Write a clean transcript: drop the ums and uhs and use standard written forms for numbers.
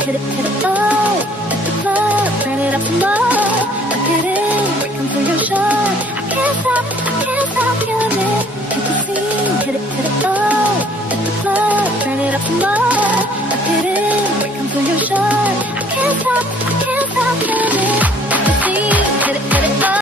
Hit it, oh, at the club, turn it up some more. I get in, break 'em through your shot. I can't stop feeling it. Hit the scene, hit it, oh, at the club, turn it up some more. I get in, break 'em through your shot. I can't stop